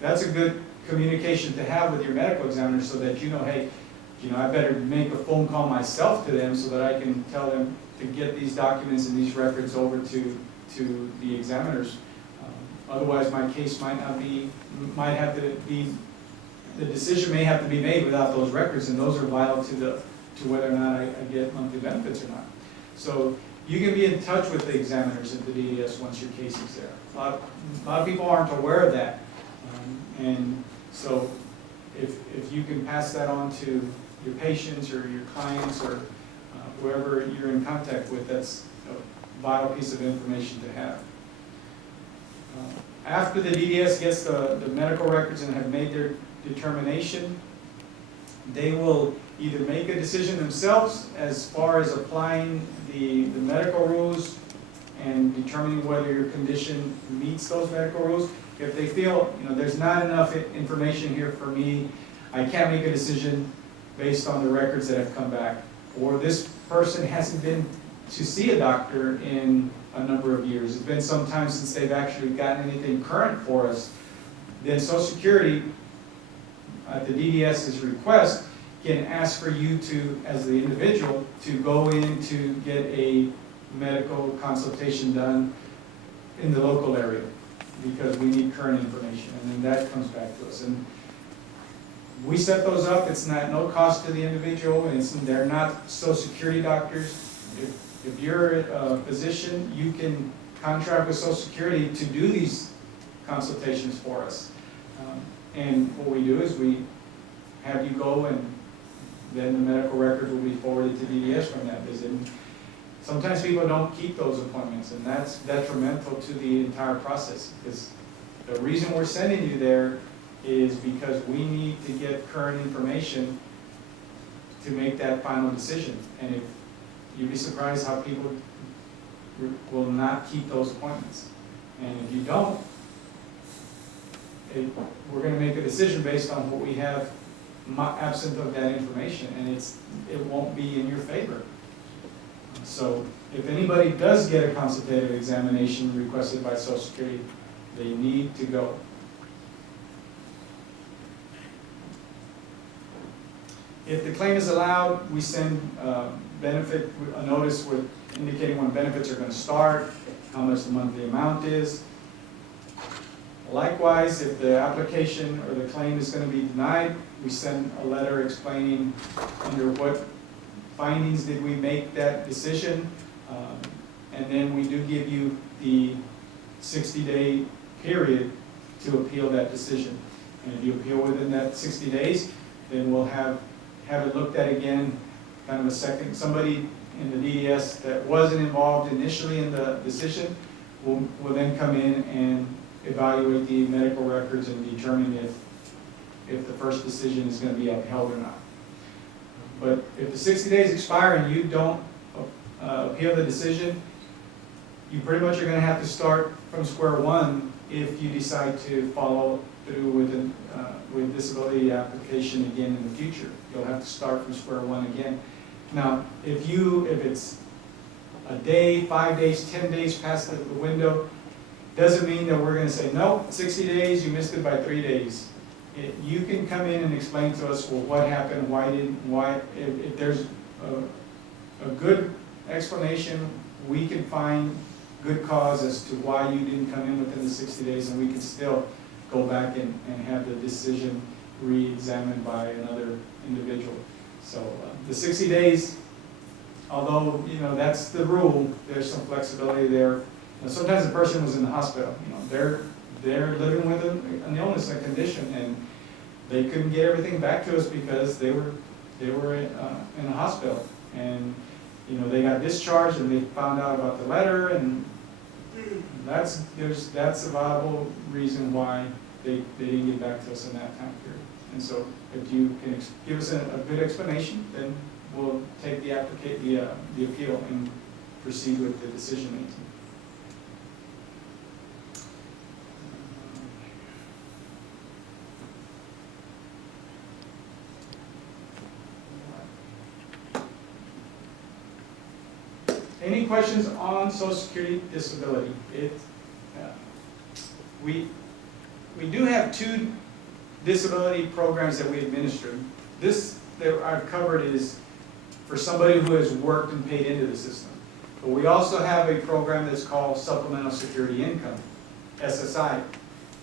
that's a good communication to have with your medical examiner so that you know, hey, I better make a phone call myself to them so that I can tell them to get these documents and these records over to the examiners. Otherwise, my case the decision may have to be made without those records, and those are vital to whether or not I get monthly benefits or not. So you can be in touch with the examiners at the DDS once your case is there. A lot of people aren't aware of that, and so if you can pass that on to your patients or your clients or whoever you're in contact with, that's a vital piece of information to have. After the DDS gets the medical records and have made their determination, they will either make a decision themselves as far as applying the medical rules and determining whether your condition meets those medical rules. If they feel, there's not enough information here for me, I can't make a decision based on the records that have come back, or this person hasn't been to see a doctor in a number of years, it's been some time since they've actually gotten anything current for us, then Social Security, at the DDS's request, can ask for you to, as the individual, to go in to get a medical consultation done in the local area, because we need current information, and then that comes back to us. And we set those up. It's not no cost to the individual, and they're not Social Security doctors. If you're a physician, you can contract with Social Security to do these consultations for us. And what we do is we have you go, and then the medical records will be forwarded to DDS from that visit. And sometimes people don't keep those appointments, and that's detrimental to the entire process, because the reason we're sending you there is because we need to get current information to make that final decision. And if you'd be surprised how people will not keep those appointments. And if you don't, we're going to make a decision based on what we have absent of that information, and it won't be in your favor. So if anybody does get a consultative examination requested by Social Security, they need to go. If the claim is allowed, we send a notice with indicating when benefits are going to start, how much the monthly amount is. Likewise, if the application or the claim is going to be denied, we send a letter explaining under what findings did we make that decision, and then we do give you the 60-day period to appeal that decision. And if you appeal within that 60 days, then we'll have it looked at again, kind of somebody in the DDS that wasn't involved initially in the decision will then come in and evaluate the medical records and determine if the first decision is going to be upheld or not. But if the 60 days expire and you don't appeal the decision, you pretty much are gonna have to start from square one if you decide to follow through with disability application again in the future. You'll have to start from square one again. Now, if it's a day, 5 days, 10 days past the window, doesn't mean that we're gonna say, nope, 60 days, you missed it by 3 days. You can come in and explain to us, well, what happened, if there's a good explanation, we can find good cause as to why you didn't come in within the 60 days, and we can still go back and have the decision re-examined by another individual. So the 60 days, although, you know, that's the rule, there's some flexibility there. Now, sometimes the person was in the hospital, you know, they're living with an illness, a condition, and they couldn't get everything back to us because they were in a hospital, and you know, they got discharged and they found out about the letter, and that's a viable reason why they didn't get back to us in that time period. And so, if you can give us a good explanation, then we'll take the appeal and proceed with the decision making. Any questions on Social Security disability? We do have 2 disability programs that we administer. This that I've covered is for somebody who has worked and paid into the system. But we also have a program that's called Supplemental Security Income, SSI.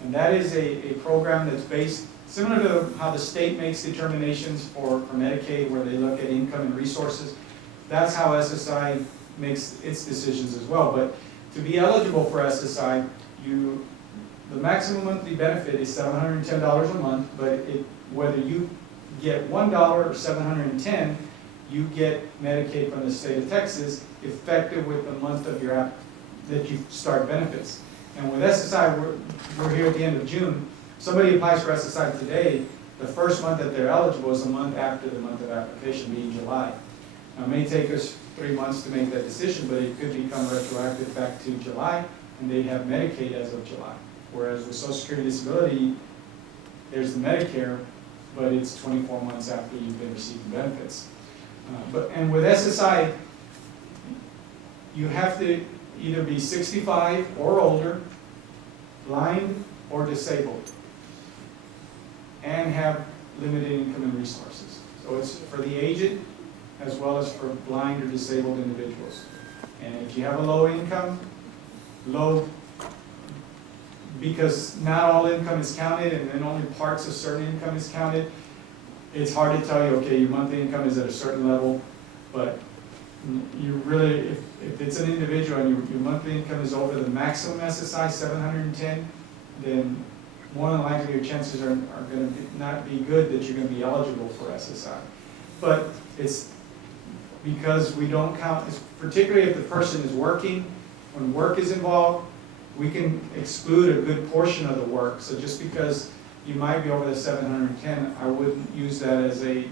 And that is a program that's based similar to how the state makes determinations for Medicaid, where they look at income and resources. That's how SSI makes its decisions as well. But to be eligible for SSI, the maximum monthly benefit is $710 a month, but whether you get $1 or $710, you get Medicaid from the state of Texas, effective with the month of that you start benefits. And with SSI, we're here at the end of June. Somebody applies for SSI today, the first month that they're eligible is a month after the month of application, being July. Now, it may take us 3 months to make that decision, but it could become retroactive back to July, and they'd have Medicaid as of July. Whereas with Social Security disability, there's the Medicare, but it's 24 months after you've been receiving benefits. And with SSI, you have to either be 65 or older, blind or disabled, and have limited income and resources. So it's for the aged as well as for blind or disabled individuals. And if you have a low income, because not all income is counted and then only parts of certain income is counted, it's hard to tell you, okay, your monthly income is at a certain level, but you really, if it's an individual and your monthly income is over the maximum SSI, 710, then more than likely your chances are going to not be good that you're going to be eligible for SSI. But it's because we don't count, particularly if the person is working, when work is involved, we can exclude a good portion of the work. So just because you might be over the 710, I wouldn't use that as a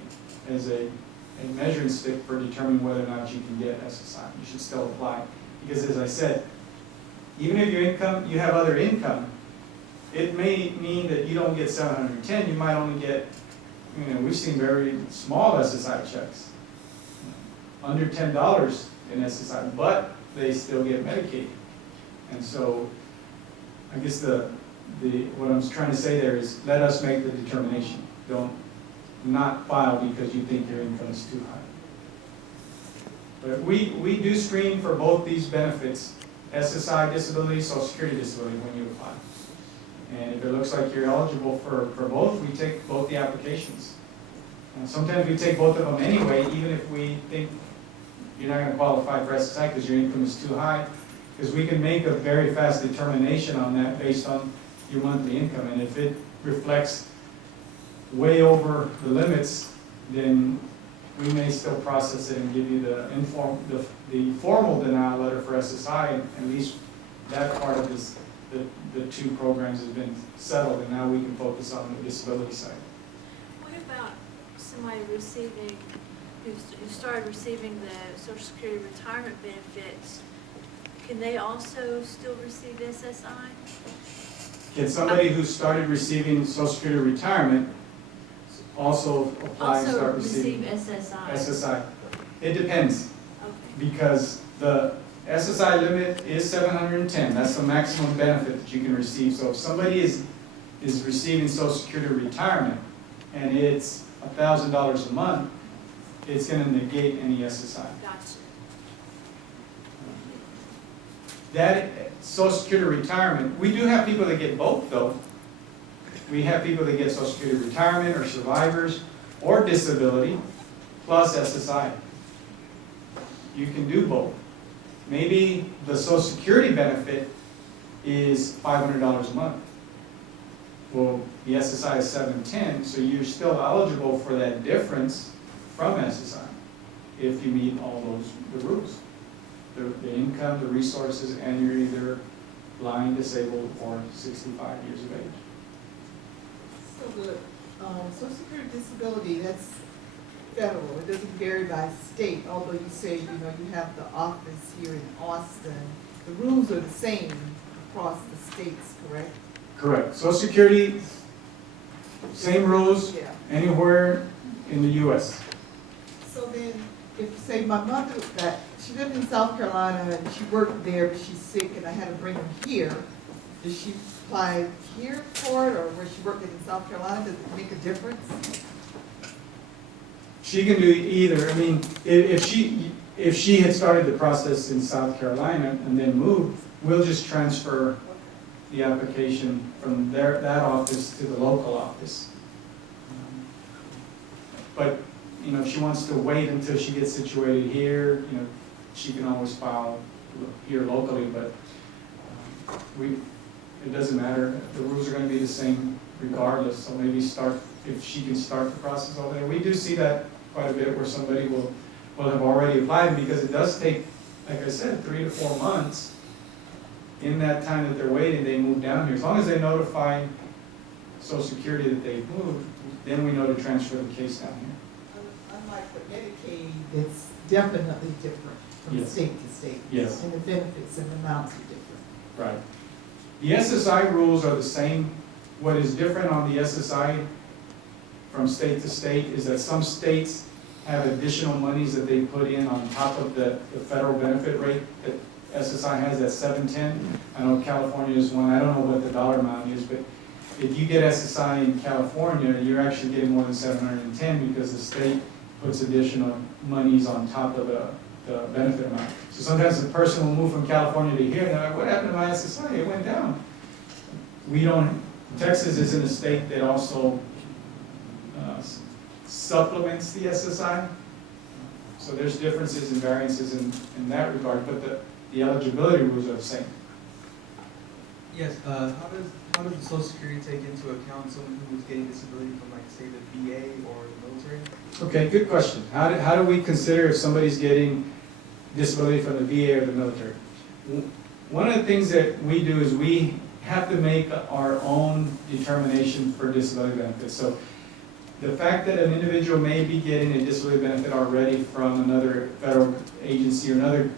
measuring stick for determining whether or not you can get SSI. You should still apply. Because as I said, even if you have other income, it may mean that you don't get 710, you might only get, we've seen very small SSI checks, under $10 in SSI, but they still get Medicaid. And so, I guess what I'm trying to say there is, let us make the determination. Don't not file because you think your income is too high. But we do screen for both these benefits, SSI disability, Social Security disability, when you apply. And if it looks like you're eligible for both, we take both the applications. And sometimes we take both of them anyway, even if we think you're not going to qualify for SSI because your income is too high, because we can make a very fast determination on that based on your monthly income. And if it reflects way over the limits, then we may still process it and give you the formal denial letter for SSI, and at least that part of this, the 2 programs has been settled, and now we can focus on the disability side. What about somebody who started receiving the Social Security retirement benefits? Can they also still receive SSI? Can somebody who started receiving Social Security retirement also apply and Also start receive receiving SSI? SSI? It depends, Okay. because the SSI limit is 710. That's the maximum benefit that you can receive. So if somebody is receiving Social Security retirement and it's $1,000 a month, it's going to negate any SSI. Gotcha. That Social Security retirement, we do have people that get both though. We have people that get Social Security retirement or survivors or disability plus SSI. You can do both. Maybe the Social Security benefit is $500 a month. Well, the SSI is $710, so you're still eligible for that difference from SSI if you meet all the rules. The income, the resources, and you're either blind, disabled, or 65 years of age. So the, Social Security disability, that's federal, it doesn't vary by state, although you say, you know, you have the office here in Austin. The rules are the same across the states, correct? Correct. Social Security, same rules Yeah. anywhere in the U.S. So then, if, say, my mother, she lived in South Carolina and she worked there, but she's sick and I had to bring her here, does she apply here for it, or where she worked in South Carolina, does it make a difference? She can do either. I mean, if she had started the process in South Carolina and then moved, we'll just transfer the application from that office to the local office. But, you know, if she wants to wait until she gets situated here, you know, she can always file here locally, but it doesn't matter. The rules are going to be the same regardless, so maybe if she can start the process over there. We do see that quite a bit where somebody will have already applied, because it does take, like I said, 3 to 4 months. In that time that they're waiting, they move down here. As long as they notify Social Security that they've moved, then we know to transfer the case down here. Unlike with Medicaid, it's definitely different from Yes. state to state. Yes. And the benefits and amounts are different. Right. The SSI rules are the same. What is different on the SSI from state to state is that some states have additional monies that they put in on top of the federal benefit rate that SSI has at 710. I know California is one. I don't know what the dollar amount is, but if you get SSI in California, you're actually getting more than 710 because the state puts additional monies on top of the benefit amount. So sometimes the person will move from California to here, and they're like, what happened to my SSI? It went down. We don't, Texas is in a state that also supplements the SSI. So there's differences and variances in that regard, but the eligibility rules are the same. Yes, how does the Social Security take into account someone who is getting disability from, like, say, the VA or the military? Okay, good question. How do we consider if somebody's getting disability from the VA or the military? One of the things that we do is we have to make our own determination for disability benefits. So the fact that an individual may be getting a disability benefit already from another federal agency or another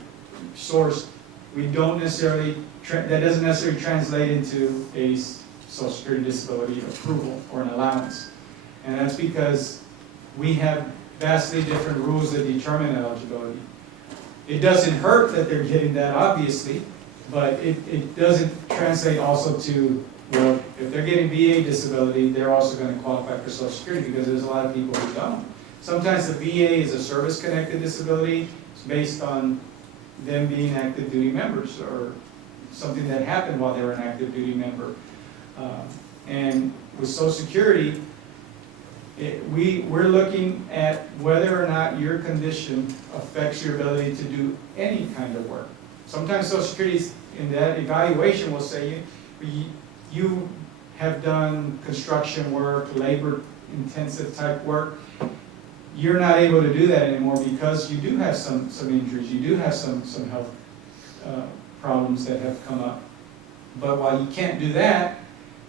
source, we don't necessarily, that doesn't necessarily translate into a Social Security disability approval or an allowance. And that's because we have vastly different rules that determine eligibility. It doesn't hurt that they're getting that, obviously, but it doesn't translate also to, well, if they're getting VA disability, they're also going to qualify for Social Security, because there's a lot of people who don't. Sometimes the VA is a service-connected disability. It's based on them being active duty members or something that happened while they were an active duty member. And with Social Security, we're looking at whether or not your condition affects your ability to do any kind of work. Sometimes Social Security in that evaluation will say you have done construction work, labor-intensive type work. You're not able to do that anymore because you do have some injuries. You do have some health problems that have come up. But while you can't do that,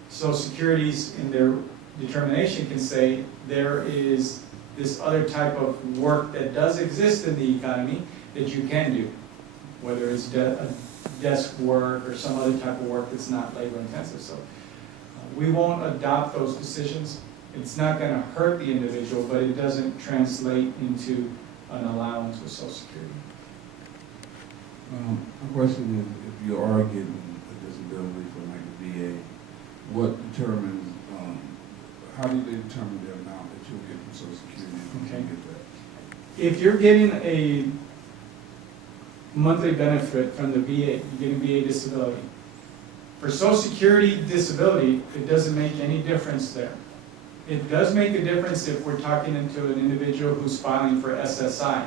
Social Security's in their determination can say there is this other type of work that does exist in the economy that you can do, whether it's desk work or some other type of work that's not labor intensive. So we won't adopt those decisions. It's not going to hurt the individual, but it doesn't translate into an allowance with Social Security. My question is, if you are getting a disability from like the VA, what determines, how do they determine the amount that you'll get from Social Security if you Okay. get that? If you're getting a monthly benefit from the VA, you're getting VA disability. For Social Security disability, it doesn't make any difference there. It does make a difference if we're talking to an individual who's filing for SSI,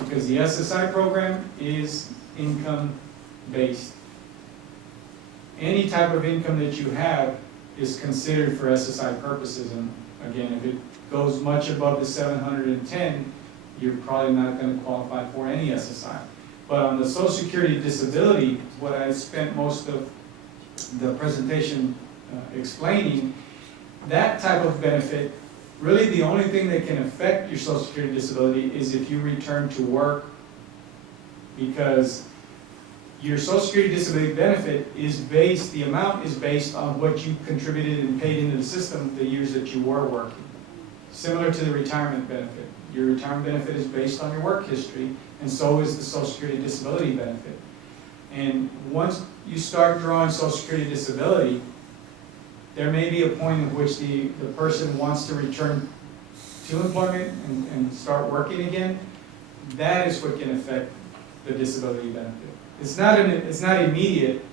because the SSI program is income-based. Any type of income that you have is considered for SSI purposes, and again, if it goes much above the 710, you're probably not going to qualify for any SSI. But on the Social Security disability, what I spent most of the presentation explaining, that type of benefit, really the only thing that can affect your Social Security disability is if you return to work, because your Social Security disability benefit is based, the amount is based on what you contributed and paid into the system the years that you were working. Similar to the retirement benefit. Your retirement benefit is based on your work history, and so is the Social Security disability benefit. And once you start drawing Social Security disability, there may be a point at which the person wants to return to employment and start working again. That is what can affect the disability benefit. It's not immediate.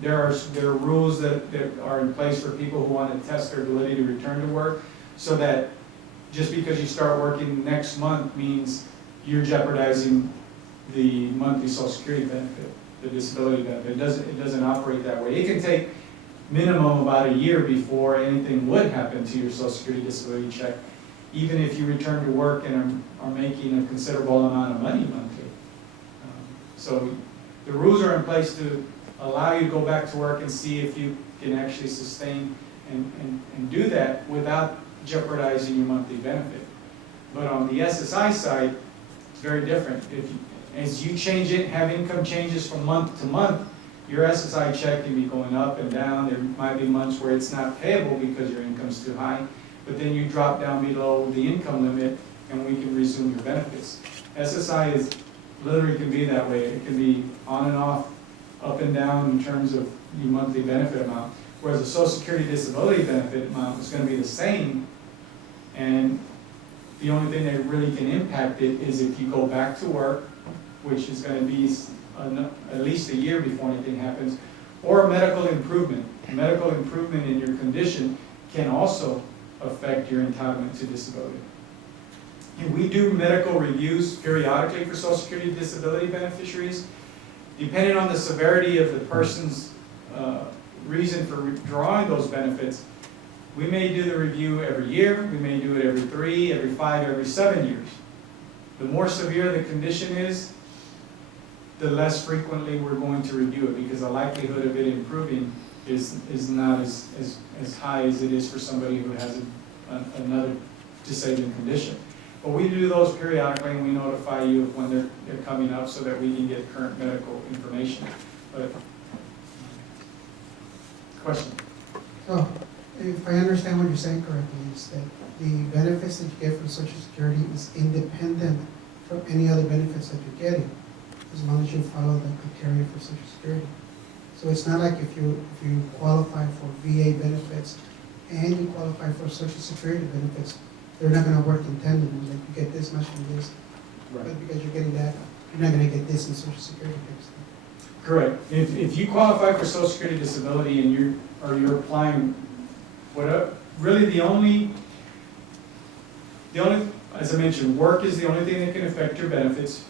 There are rules that are in place for people who want to test their ability to return to work, so that just because you start working next month means you're jeopardizing the monthly Social Security benefit, the disability benefit. It doesn't operate that way. It can take minimum about a year before anything would happen to your Social Security disability check, even if you return to work and are making a considerable amount of money monthly. So the rules are in place to allow you to go back to work and see if you can actually sustain and do that without jeopardizing your monthly benefit. But on the SSI side, it's very different. As you change it, have income changes from month to month, your SSI check can be going up and down. There might be months where it's not payable because your income's too high, but then you drop down below the income limit and we can resume your benefits. SSI is literally can be that way. It can be on and off, up and down in terms of your monthly benefit amount. Whereas the Social Security disability benefit amount is going to be the same, and the only thing that really can impact it is if you go back to work, which is going to be at least a year before anything happens, or medical improvement. Medical improvement in your condition can also affect your entitlement to disability. And we do medical reviews periodically for Social Security disability beneficiaries. Depending on the severity of the person's reason for withdrawing those benefits, we may do the review every year, we may do it every 3, every 5, every 7 years. The more severe the condition is, the less frequently we're going to review it, because the likelihood of it improving is not as high as it is for somebody who has another disabling condition. But we do those periodically, and we notify you of when they're coming up so that we can get current medical information. But, question? So, if I understand what you're saying correctly, is that the benefits that you get from Social Security is independent from any other benefits that you're getting, as long as you follow the criteria for Social Security. So it's not like if you qualify for VA benefits and you qualify for Social Security benefits, they're not going to work in tandem. Like you get this much from this, Right. but because you're getting that, you're not going to get this in Social Security benefits. Correct. If you qualify for Social Security disability and you're applying, really the only, as I mentioned, work is the only thing that can affect your benefits.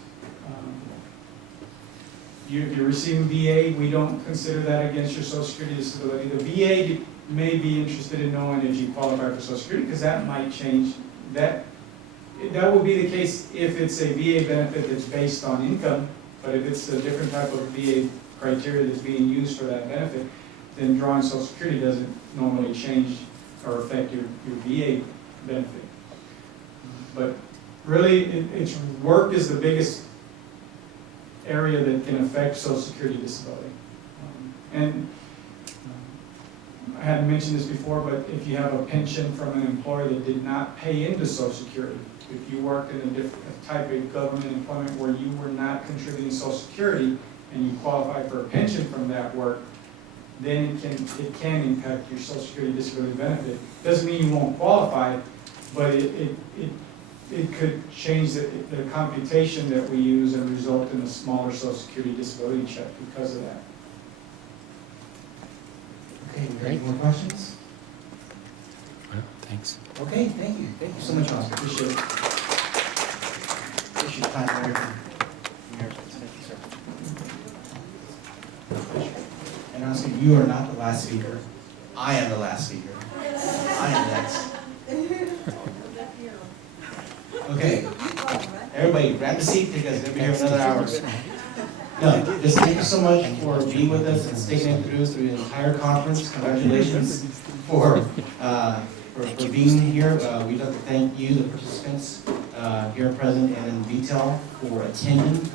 If you're receiving VA, we don't consider that against your Social Security disability. The VA may be interested in knowing if you qualify for Social Security, because that might change. That will be the case if it's a VA benefit that's based on income, but if it's a different type of VA criteria that's being used for that benefit, then drawing Social Security doesn't normally change or affect your VA benefit. But really, it's work is the biggest area that can affect Social Security disability. I hadn't mentioned this before, but if you have a pension from an employer that did not pay into Social Security, if you worked in a different type of government employment where you were not contributing Social Security and you qualify for a pension from that work, then it can impact your Social Security disability benefit. Doesn't mean you won't qualify, but it could change the computation that we use and result in a smaller Social Security disability check because of that. Okay, we got any more questions? Thanks. Okay, thank you so much, Oscar, appreciate it. Appreciate your time and everything. Thank you, sir. And Oscar, you are not the last speaker. I am the last speaker. I am next. Okay, everybody grab a seat because they'll be here another hour. No, just thank you so much for being with us and sticking through the entire conference. Congratulations for being here. We'd like to thank you, the participants here present and in detail, for attending.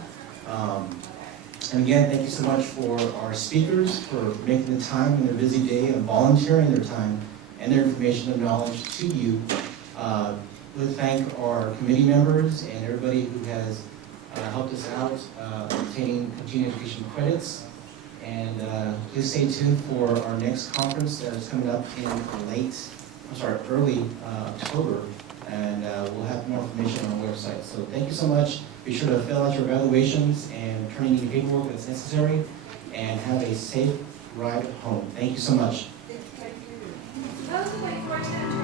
And again, thank you so much for our speakers for making the time in their busy day and volunteering their time and their information and knowledge to you. We'll thank our committee members and everybody who has helped us out obtaining continuing education credits. And please stay tuned for our next conference that is coming up in early October. And we'll have more information on our website. So thank you so much. Be sure to fill out your evaluations and turn in any paperwork that's necessary. And have a safe ride home. Thank you so much. Thank you.